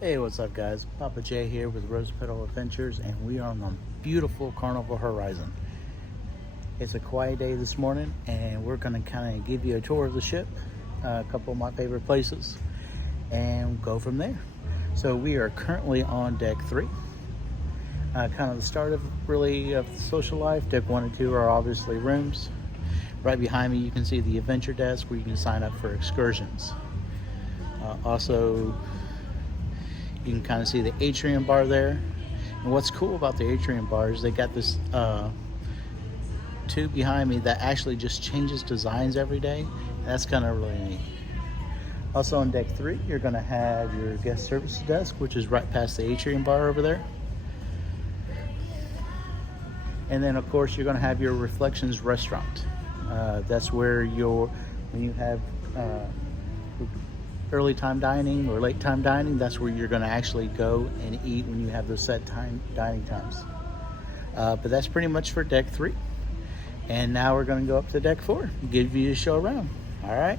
Hey, what's up guys? Papa J here with Rose Petal Adventures, and we are on the beautiful Carnival Horizon. It's a quiet day this morning, and we're going to kind of give you a tour of the ship, a couple of my favorite places, and go from there. So we are currently on deck 3, kind of the start of the social life. Deck 1 and 2 are obviously rooms. Right behind me you can see the adventure desk where you can sign up for excursions. Also, you can kind of see the Atrium bar there. And what's cool about the Atrium bar is they got this tube behind me that actually just changes designs every day. And that's kind of really neat. Also on deck 3, you're going to have your guest services desk, which is right past the Atrium bar over there. And then of course you're going to have your Reflections restaurant. That's where when you have early time dining or late time dining, that's where you're going to actually go and eat when you have those set dining times. But that's pretty much for deck 3. And now we're going to go up to deck 4 and give you a show around. All right.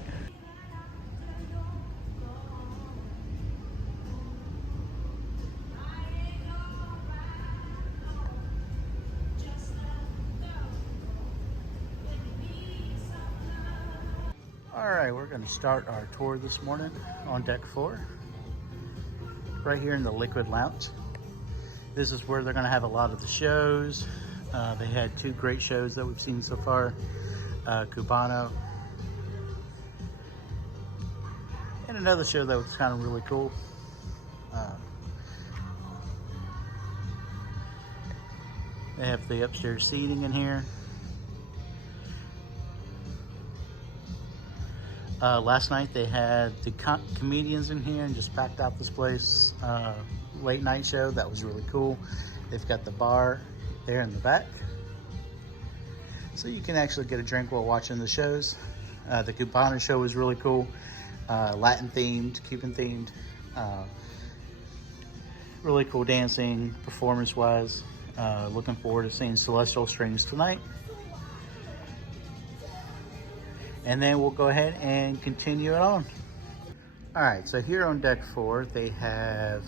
Alright, we're going to start our tour this morning on deck 4, right here in the Liquid Lounge. This is where they're going to have a lot of the shows. They had 2 great shows that we've seen so far, Cubano, and another show that was kind of really cool. They have the upstairs seating in here. Last night they had the comedians in here and just packed out this place. Late night show, that was really cool. They've got the bar there in the back, so you can actually get a drink while watching the shows. The Cubano show was really cool, Latin themed, Cuban themed, really cool dancing, performance wise. Looking forward to seeing Celestial Strings tonight. And then we'll go ahead and continue it on. All right, so here on deck 4, they have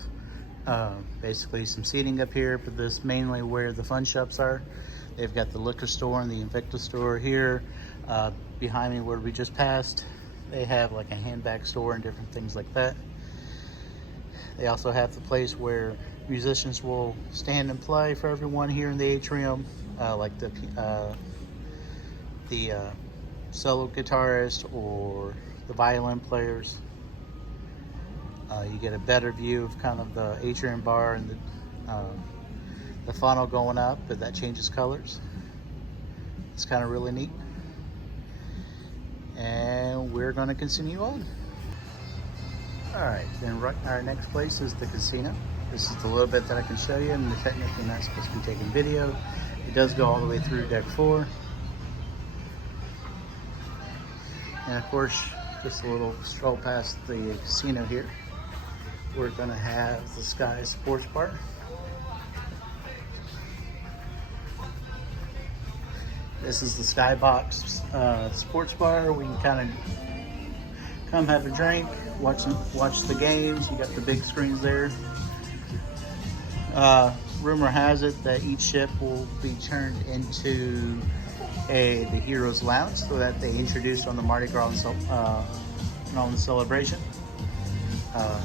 basically some seating up here, but this is mainly where the fun shops are. They've got the liquor store and the Invicta store here. Behind me where we just passed, they have like a handbag store and different things like that. They also have the place where musicians will stand and play for everyone here in the atrium, like the solo guitarist or the violin players. You get a better view of kind of the atrium bar and the funnel going up, but that changes colors. It's kind of really neat. And we're going to continue on. All right, then our next place is the casino. This is the little bit that I can show you, and the technically not supposed to be taking video. It does go all the way through deck 4. And of course, just a little stroll past the casino here. We're going to have the Sky Sports Bar. This is the Skybox Sports Bar. We can kind of come have a drink, watch the games. You got the big screens there. Rumor has it that each ship will be turned into the Heroes Lounge, so that they introduced on the Mardi Gras and on the celebration. But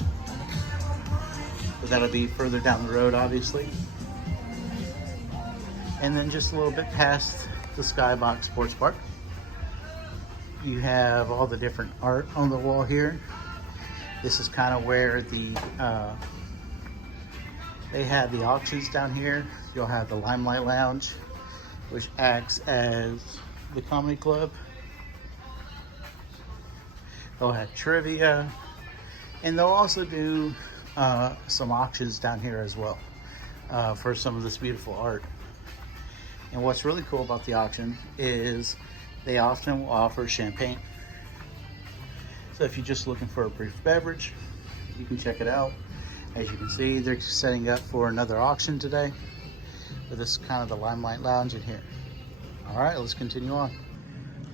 that'll be further down the road, obviously. And then just a little bit past the Skybox Sports Bar, you have all the different art on the wall here. This is kind of where they have the auctions down here. You'll have the Limelight Lounge, which acts as the comedy club. They'll have trivia, and they'll also do some auctions down here as well for some of this beautiful art. And what's really cool about the auction is they often will offer champagne. So if you're just looking for a brief beverage, you can check it out. As you can see, they're setting up for another auction today. But this is kind of the Limelight Lounge in here. All right, let's continue on.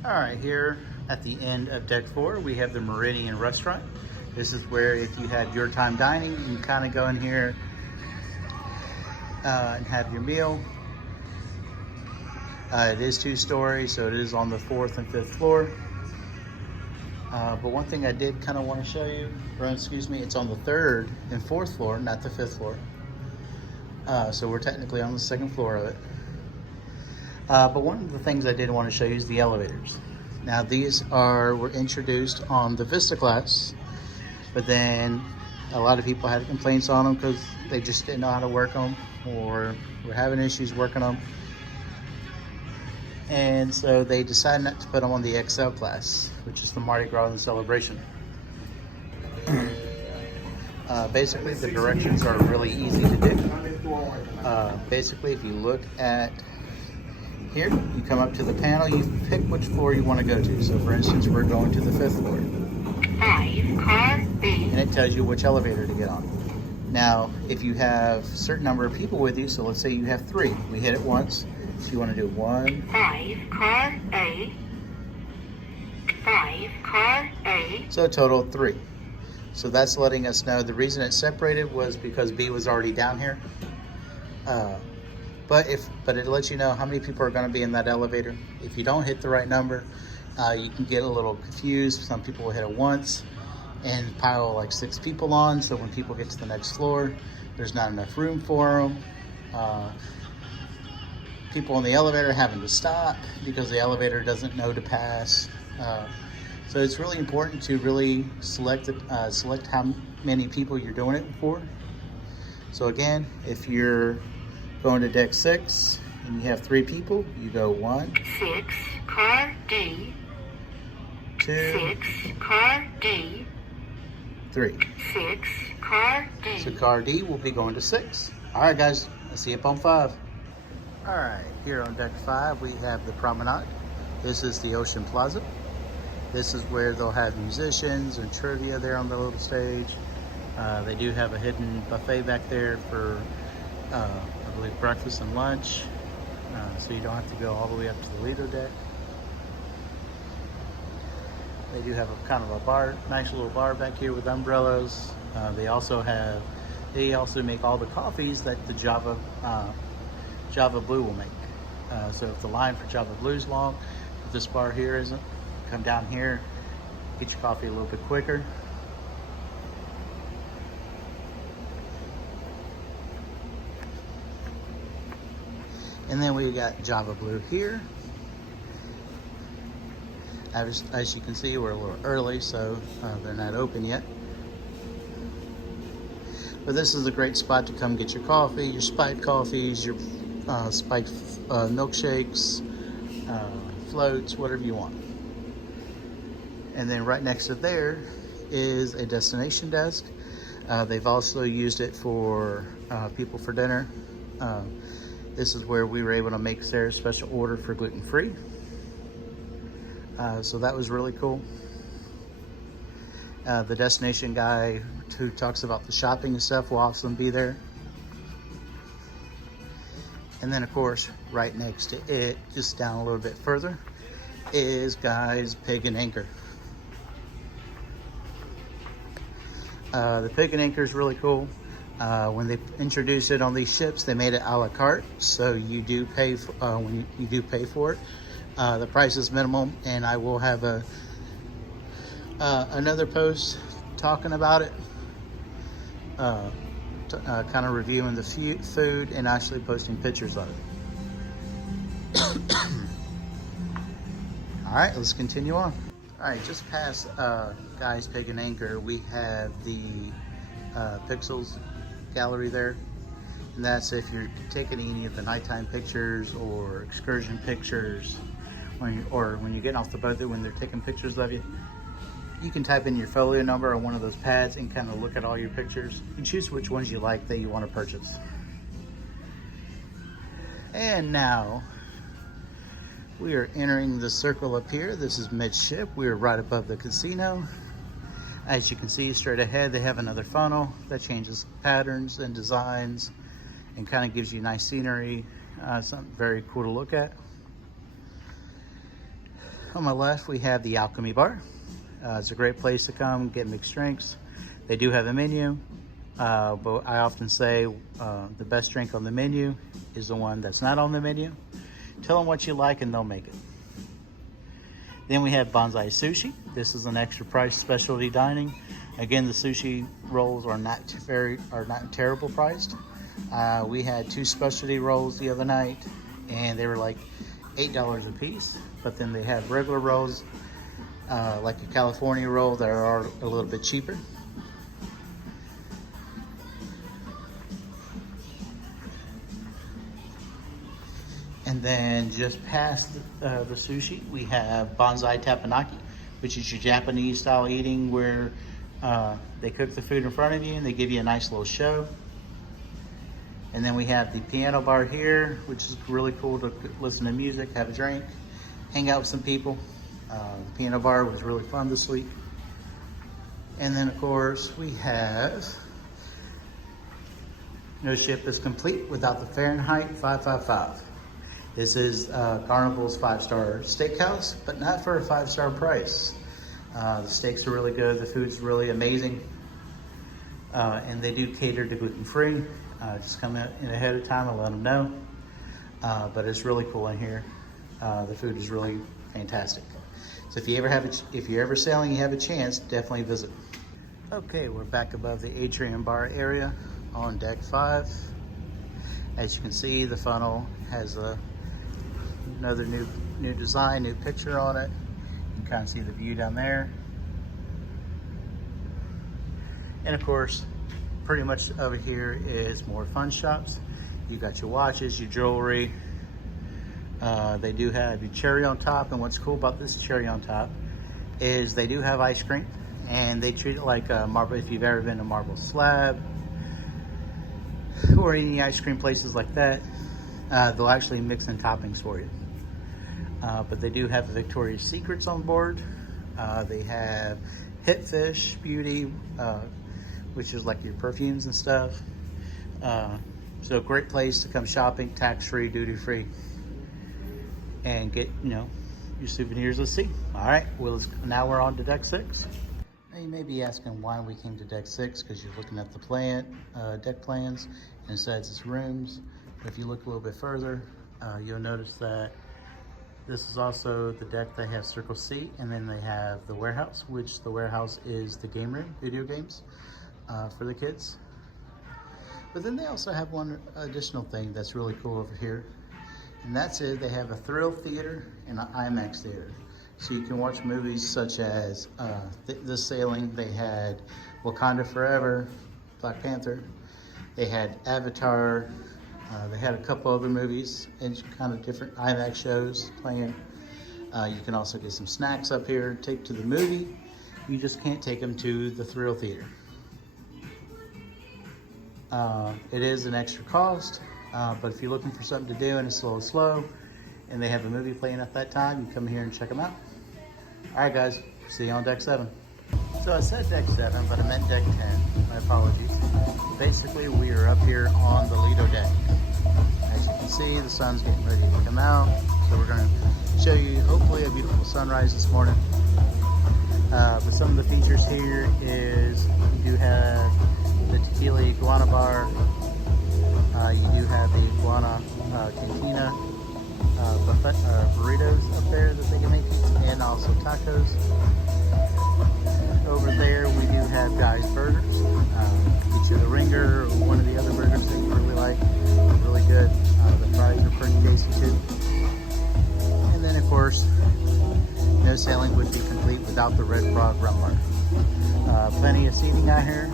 All right, here at the end of deck 4, we have the Meridian Restaurant. This is where if you had your time dining, you can kind of go in here and have your meal. It is 2-story, so it is on the 4th and 5th floor. But one thing I did kind of want to show you, or excuse me, it's on the 3rd and 4th floor, not the 5th floor. So we're technically on the 2nd floor of it. But one of the things I did want to show you is the elevators. Now these were introduced on the Vista class, but then a lot of people had complaints on them because they just didn't know how to work them or were having issues working them. And so they decided not to put them on the XL class, which is the Mardi Gras and Celebration. Basically, the directions are really easy to do. Basically, if you look at here, you come up to the panel, you pick which floor you want to go to. So for instance, we're going to the 5th floor. 5, car B. And it tells you which elevator to get on. Now, if you have a certain number of people with you, so let's say you have 3, we hit it once. So you want to do 1, 5, car A. 5, car A. So a total of 3. So that's letting us know the reason it separated was because B was already down here. But it lets you know how many people are going to be in that elevator. If you don't hit the right number, you can get a little confused. Some people will hit it once and pile like 6 people on. So when people get to the next floor, there's not enough room for them. People in the elevator having to stop because the elevator doesn't know to pass. So it's really important to really select how many people you're doing it for. So again, if you're going to deck 6 and you have 3 people, you go 1, 6, car D. 2, 6, car D. 3. 6, car D. So car D will be going to 6. All right, guys, I'll see you up on 5. All right, here on deck 5, we have the Promenade. This is the Ocean Plaza. This is where they'll have musicians and trivia there on the little stage. They do have a hidden buffet back there for, I believe, breakfast and lunch. So you don't have to go all the way up to the Lido deck. They do have a kind of a bar, nice little bar back here with umbrellas. They also make all the coffees that the Java Blue will make. So if the line for Java Blue is long, if this bar here isn't, come down here, get your coffee a little bit quicker. And then we got Java Blue here. As you can see, we're a little early, so they're not open yet. But this is a great spot to come get your coffee, your spiked coffees, your spiked milkshakes, floats, whatever you want. And then right next to there is a destination desk. They've also used it for people for dinner. This is where we were able to make Sarah's special order for gluten-free. So that was really cool. The destination guy who talks about the shopping and stuff will also be there. And then of course, right next to it, just down a little bit further, is Guy's Pig and Anchor. The Pig and Anchor is really cool. When they introduced it on these ships, they made it a la carte, so you do pay when you do pay for it. The price is minimum, and I will have another post talking about it, kind of reviewing the food and actually posting pictures of it. All right, let's continue on. All right, just past Guy's Pig and Anchor, we have the Pixels gallery there. And that's if you're taking any of the nighttime pictures or excursion pictures, when you're getting off the boat when they're taking pictures of you. You can type in your folio number on one of those pads and kind of look at all your pictures and choose which ones you like that you want to purchase. And now we are entering the circle up here. This is Midship. We are right above the casino. As you can see straight ahead, they have another funnel that changes patterns and designs and kind of gives you nice scenery. Something very cool to look at. On my left, we have the Alchemy Bar. It's a great place to come get mixed drinks. They do have a menu, but I often say the best drink on the menu is the one that's not on the menu. Tell them what you like and they'll make it. Then we have Bonsai Sushi. This is an extra price specialty dining. Again, the sushi rolls are not terrible priced. We had 2 specialty rolls the other night, and they were like $8 a piece. But then they have regular rolls, like a California roll, that are a little bit cheaper. And then just past the sushi, we have Bonsai Tapenaki, which is your Japanese style eating where they cook the food in front of you and they give you a nice little show. And then we have the piano bar here, which is really cool to listen to music, have a drink, hang out with some people. The piano bar was really fun this week. And then of course we have No Ship is Complete Without the Fahrenheit 555. This is Carnival's 5-star steakhouse, but not for a 5-star price. The steaks are really good, the food's really amazing, and they do cater to gluten-free. Just come in ahead of time and let them know. But it's really cool in here. The food is really fantastic. So if you're ever sailing, you have a chance, definitely visit. Okay, we're back above the Atrium bar area on deck 5. As you can see, the funnel has another new design, new picture on it. You can kind of see the view down there. And of course, pretty much over here is more fun shops. You got your watches, your jewelry. They do have your cherry on top, and what's cool about this cherry on top is they do have ice cream, and they treat it like a marble. If you've ever been to Marble Slab or any ice cream places like that, they'll actually mix in toppings for you. But they do have the Victoria's Secrets on board. They have Hit Fish Beauty, which is like your perfumes and stuff. So great place to come shopping, tax-free, duty-free, and get, your souvenirs at sea. All right, well, now we're on to deck 6. Now you may be asking why we came to deck 6, because you're looking at the deck plans, and it says it's rooms. But if you look a little bit further, you'll notice that this is also the deck. They have Circle C, and then they have the warehouse, which the warehouse is the game room, video games for the kids. But then they also have one additional thing that's really cool over here, and that's it. They have a thrill theater and an IMAX theater. So you can watch movies such as this sailing. They had Wakanda Forever, Black Panther. They had Avatar. They had a couple other movies and kind of different IMAX shows playing. You can also get some snacks up here, take to the movie. You just can't take them to the thrill theater. It is an extra cost, but if you're looking for something to do and it's a little slow and they have a movie playing at that time, you come here and check them out. All right, guys, see you on deck 7. So I said deck 7, but I meant deck 10. My apologies. Basically, we are up here on the Lido deck. As you can see, the sun's getting ready to come out. So we're going to show you, hopefully, a beautiful sunrise this morning. But some of the features here is you do have the tequila iguana bar. You do have the iguana cantina buffet burritos up there that they can make, and also tacos. Over there we do have Guy's Burgers. Get you the ringer or one of the other burgers that you really like. Really good. The fries are pretty tasty too. And then of course, no sailing would be complete without the Red Frog rum bar. Plenty of seating out here.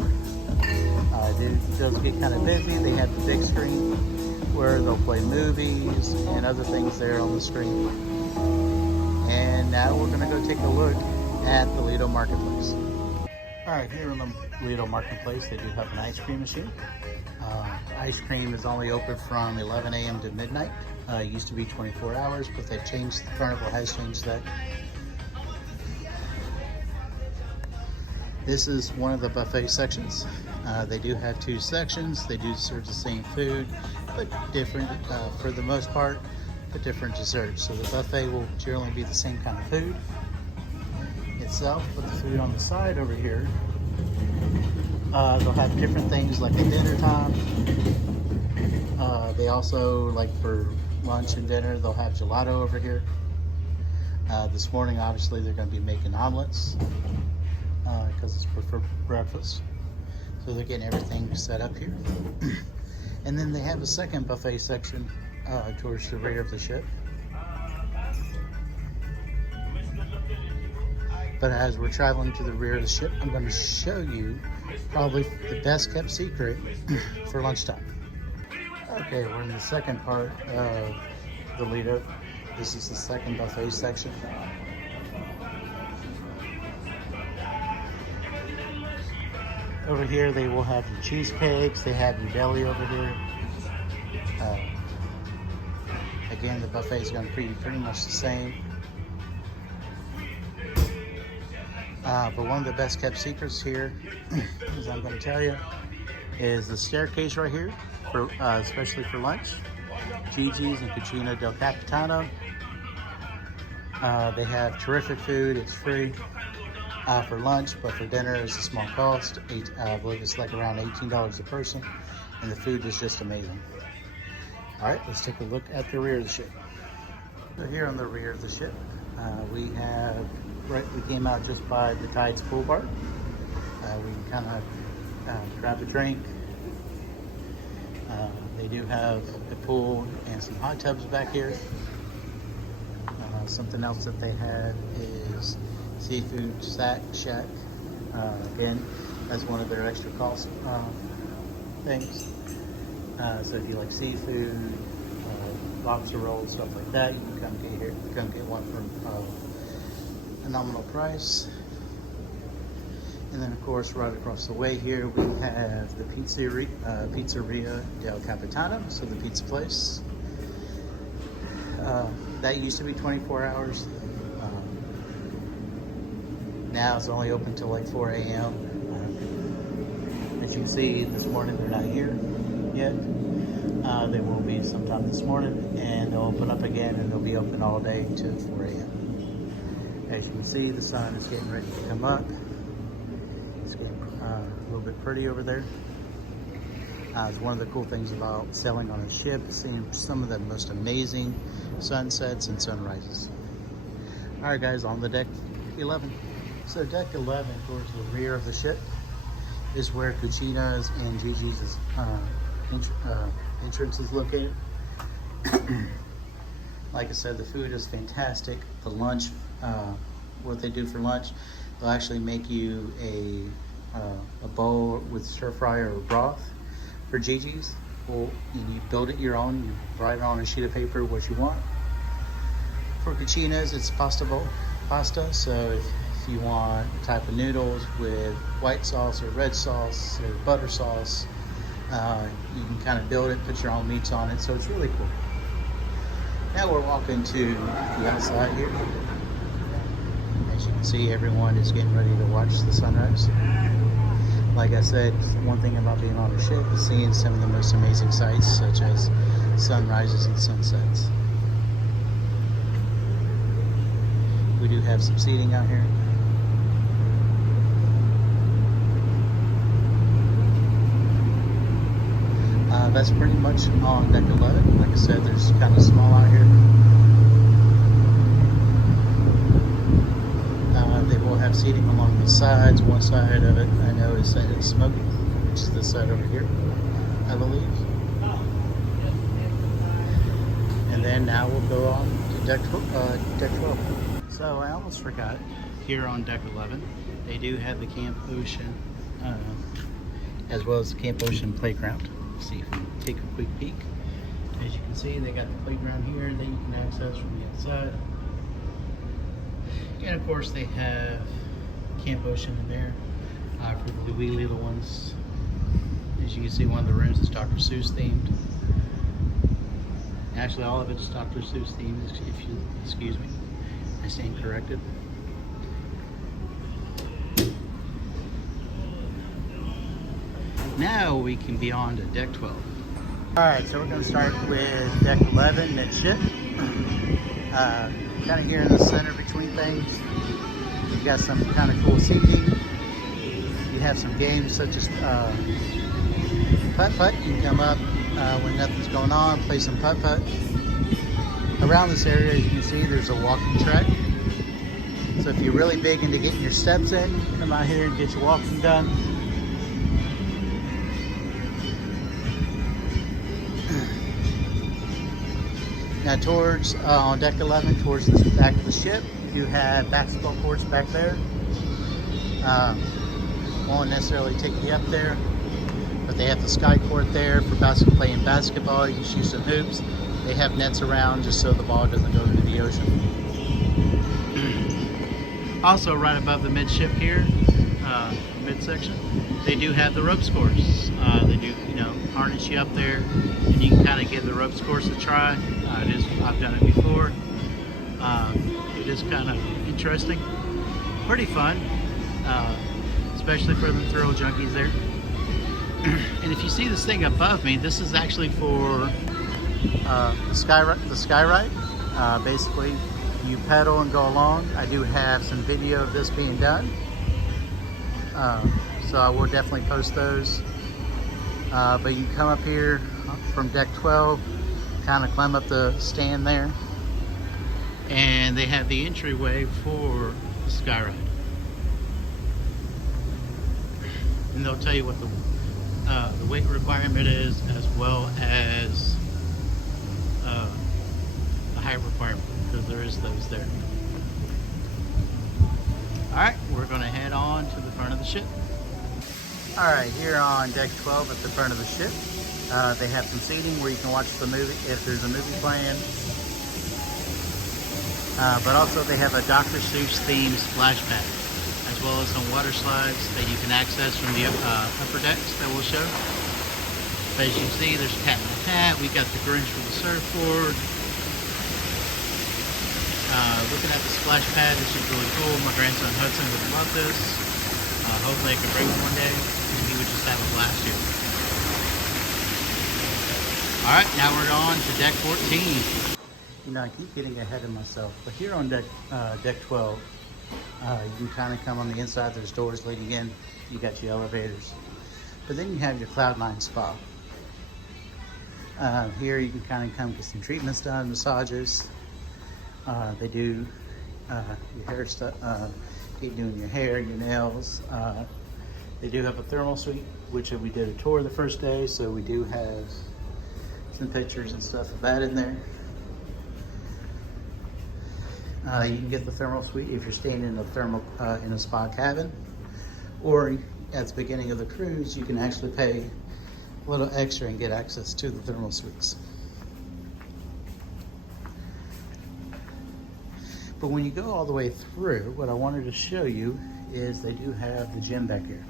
It does get kind of busy. They have the big screen where they'll play movies and other things there on the screen. And now we're going to go take a look at the Lido Marketplace. All right, here in the Lido Marketplace, they do have an ice cream machine. Ice cream is only open from 11 a.m. to midnight. It used to be 24 hours, but they've changed, the Carnival has changed that. This is one of the buffet sections. They do have 2 sections. They do serve the same food, but different for the most part, but different desserts. So the buffet will generally be the same kind of food itself, but the food on the side over here They'll have different things like at dinner time. They also, like for lunch and dinner, they'll have gelato over here. This morning, obviously, they're going to be making omelets because it's for breakfast. So they're getting everything set up here. And then they have a second buffet section towards the rear of the ship. But as we're traveling to the rear of the ship, I'm going to show you probably the best kept secret for lunchtime. Okay, we're in the second part of the Lido. This is the second buffet section. Over here, they will have your cheesecakes. They have your deli over here. Again, the buffet is going to be pretty much the same. But one of the best kept secrets here, as I'm going to tell you, is the staircase right here, for especially for lunch. Gigi's and Cucina del Capitano. They have terrific food. It's free for lunch, but for dinner it's a small cost. I believe it's like around $18 a person, and the food is just amazing. All right, let's take a look at the rear of the ship. So here on the rear of the ship, we came out just by the Tides pool bar. We can kind of grab a drink. They do have a pool and some hot tubs back here. Something else that they have is seafood shack. Again, that's one of their extra cost things. So if you like seafood, lobster rolls, stuff like that, you can come get one for a nominal price. And then, of course, right across the way here, we have the Pizzeria del Capitano, so the pizza place. That used to be 24 hours. Now it's only open till like 4 a.m. As you can see, this morning they're not here yet. They will be sometime this morning, and they'll open up again, and they'll be open all day till 4 a.m. As you can see, the sun is getting ready to come up. It's getting a little bit pretty over there. It's one of the cool things about sailing on a ship, seeing some of the most amazing sunsets and sunrises. All right, guys, on the deck 11. So deck 11, towards the rear of the ship, is where Katinas and Gigi's entrance is located. Like I said, the food is fantastic. The lunch, what they do for lunch, they'll actually make you a bowl with stir fry or broth for Gigi's. Well, and you build it your own. You write it on a sheet of paper what you want. For Katinas, it's pasta. So if you want a type of noodles with white sauce or red sauce or butter sauce, you can kind of build it, put your own meats on it. So it's really cool. Now we're walking to the outside here. As you can see, everyone is getting ready to watch the sunrise. Like I said, one thing about being on a ship is seeing some of the most amazing sights, such as sunrises and sunsets. We do have some seating out here. That's pretty much on deck 11. Like I said, there's kind of small out here. They will have seating along the sides. One side of it, I know, is that it's smoking, which is this side over here, I believe. And then now we'll go on to deck 12. So I almost forgot, here on deck 11, they do have the Camp Ocean, as well as the Camp Ocean playground. See if we can take a quick peek. As you can see, they got the playground here that you can access from the outside. And of course, they have Camp Ocean in there for the wee little ones. As you can see, one of the rooms is Dr. Seuss themed. Actually, all of it is Dr. Seuss themed, if you excuse me. I stand corrected. Now we can be on to deck 12. All right, so we're going to start with deck 11, Midship. Kind of here in the center between things. You got some kind of cool seating. You you have some games such as putt-putt. You can come up when nothing's going on, play some putt-putt. Around this area, as you can see, there's a walking track. So if you're really big into getting your steps in, you can come out here and get your walking done. Now towards, on deck 11, towards the back of the ship, you have basketball courts back there. Won't necessarily take you up there, but they have the sky court there for playing basketball. You can shoot some hoops. They have nets around just so the ball doesn't go into the ocean. Also, right above the midship here, midsection, they do have the ropes course. They do, harness you up there, and you can kind of give the ropes course a try. I've done it before. It is kind of interesting, pretty fun, especially for the thrill junkies there. And if you see this thing above me, this is actually for the sky ride. Basically, you pedal and go along. I do have some video of this being done, so I will definitely post those. But you can come up here from deck 12, kind of climb up the stand there, and they have the entryway for the sky ride. And they'll tell you what the weight requirement is, as well as the height requirement, because there is those there. Alright, we're going to head on to the front of the ship. Alright, here on deck 12 at the front of the ship, they have some seating where you can watch the movie if there's a movie playing. But also they have a Dr. Seuss themed splash pad, as well as some water slides that you can access from the upper decks that we'll show. But as you can see, there's a Cat in the Hat. We got the Grinch with the surfboard. Looking at the splash pad, this is really cool. My grandson Hudson would love this. Hopefully I can bring him one day, and he would just have a blast here. All right, now we're on to deck 14. I keep getting ahead of myself, but here on deck 12, you can kind of come on the inside. There's doors leading in. You got your elevators, but then you have your Cloud9 Spa. Here you can kind of come get some treatments done, massages. They do your hair stuff, doing your hair, your nails. They do have a thermal suite, which we did a tour the first day, so we do have some pictures and stuff of that in there. You can get the thermal suite if you're staying in a spa cabin, or at the beginning of the cruise, you can actually pay a little extra and get access to the thermal suites. But when you go all the way through, what I wanted to show you is they do have the gym back here,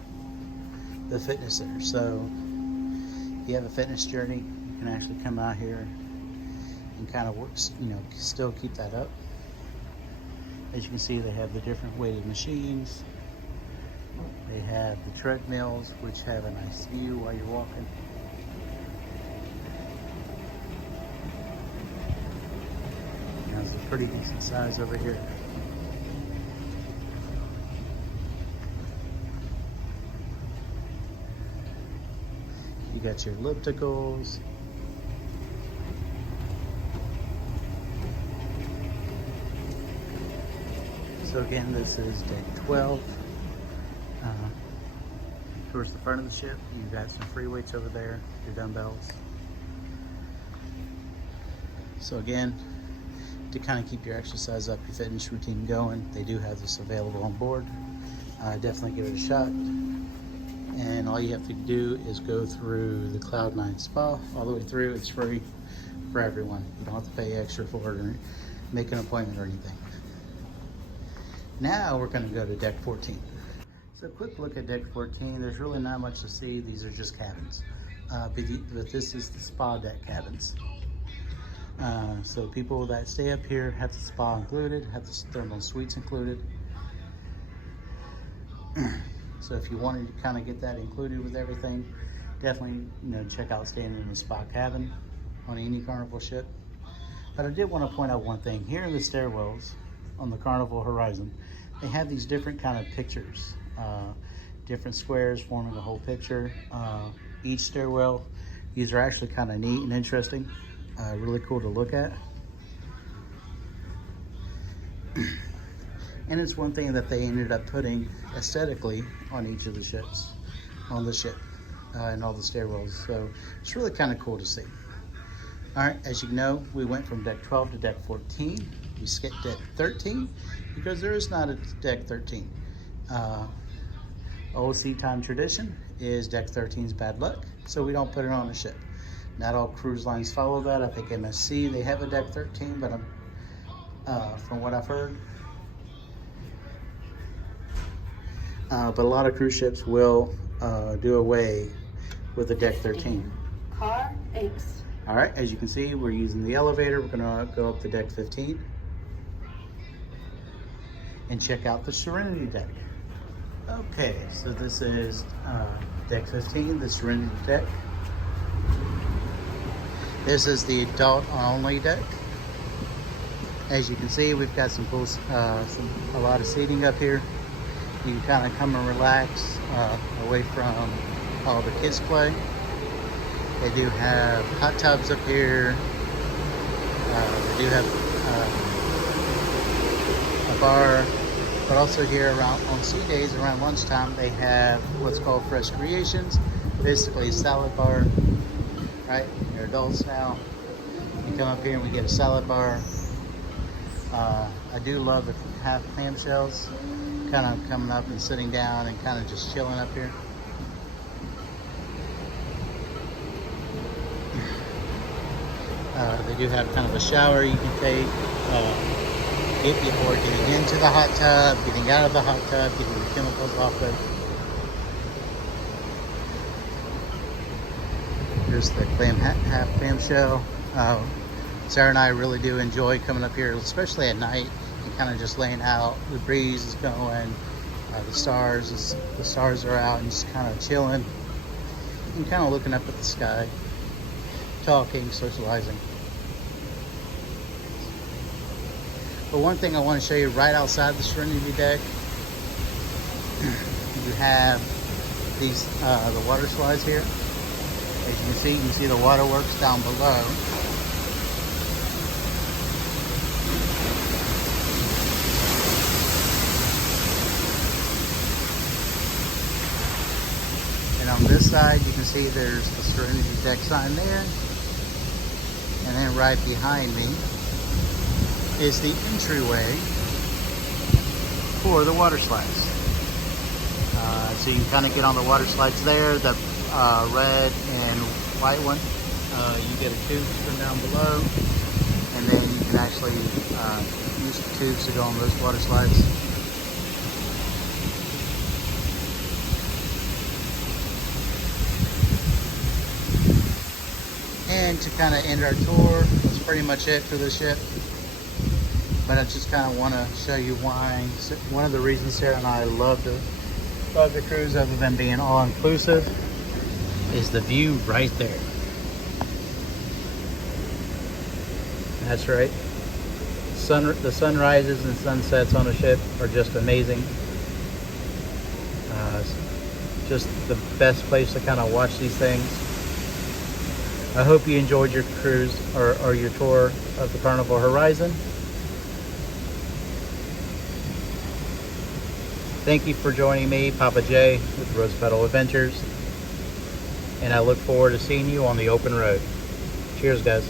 the fitness center. So if you have a fitness journey, you can actually come out here and kind of work, still keep that up. As you can see, they have the different weighted machines. They have the treadmills, which have a nice view while you're walking. Now it's a pretty decent size over here. You got your ellipticals. So again, this is deck 12. Towards the front of the ship, you've got some free weights over there, your dumbbells. So again, to kind of keep your exercise up, your fitness routine going, they do have this available on board. Definitely give it a shot. And all you have to do is go through the Cloud9 Spa all the way through. It's free for everyone. You don't have to pay extra for it or make an appointment or anything. Now we're going to go to deck 14. So a quick look at deck 14. There's really not much to see. These are just cabins. But this is the spa deck cabins. So people that stay up here have the spa included, have the thermal suites included. So if you wanted to kind of get that included with everything, definitely check out staying in a spa cabin on any Carnival ship. But I did want to point out one thing. Here in the stairwells on the Carnival Horizon, they have these different kind of pictures, different squares forming a whole picture. Each stairwell, these are actually kind of neat and interesting. Really cool to look at. And it's one thing that they ended up putting aesthetically on each of the ships, on the ship, and all the stairwells. So it's really kind of cool to see. All right, as you know, we went from deck 12 to deck 14. We skipped deck 13 because there is not a deck 13. Old sea time tradition is deck 13's bad luck, so we don't put it on the ship. Not all cruise lines follow that. I think MSC, they have a deck 13, but from what I've heard, but a lot of cruise ships will do away with the deck 13. Car X. All right, as you can see, we're using the elevator. We're gonna go up to deck 15 and check out the Serenity deck. Okay, so this is deck 15, the Serenity deck. This is the adult only deck. As you can see, we've got some cool, a lot of seating up here. You can kind of come and relax away from all the kids play. They do have hot tubs up here. They do have a bar, but also here around on sea days around lunchtime, they have what's called Fresh Creations, basically a salad bar. Right, you're adults now. You come up here and we get a salad bar. I do love the half clamshells, kind of coming up and sitting down and kind of just chilling up here. They do have kind of a shower you can take before getting into the hot tub, getting out of the hot tub, getting the chemicals off it. Here's the half clamshell. Sarah and I really do enjoy coming up here, especially at night, and kind of just laying out. The breeze is going, the stars are out, and just kind of chilling and kind of looking up at the sky, talking, socializing. But one thing I want to show you right outside the Serenity deck, you have these the water slides here. As you can see the waterworks down below. And on this side, you can see there's the Serenity deck sign there. And then right behind me is the entryway for the water slides. So you can kind of get on the water slides there. The red and white one, you get a tube from down below, and then you can actually use the tubes to go on those water slides. And to kind of end our tour, that's pretty much it for the ship. But I just kind of want to show you why. One of the reasons Sarah and I love the cruise, other than being all-inclusive, is the view right there. That's right. The sunrises and sunsets on the ship are just amazing. Just the best place to kind of watch these things. I hope you enjoyed your cruise or your tour of the Carnival Horizon. Thank you for joining me, Papa J, with Rose Petal Adventures. And I look forward to seeing you on the open road. Cheers, guys.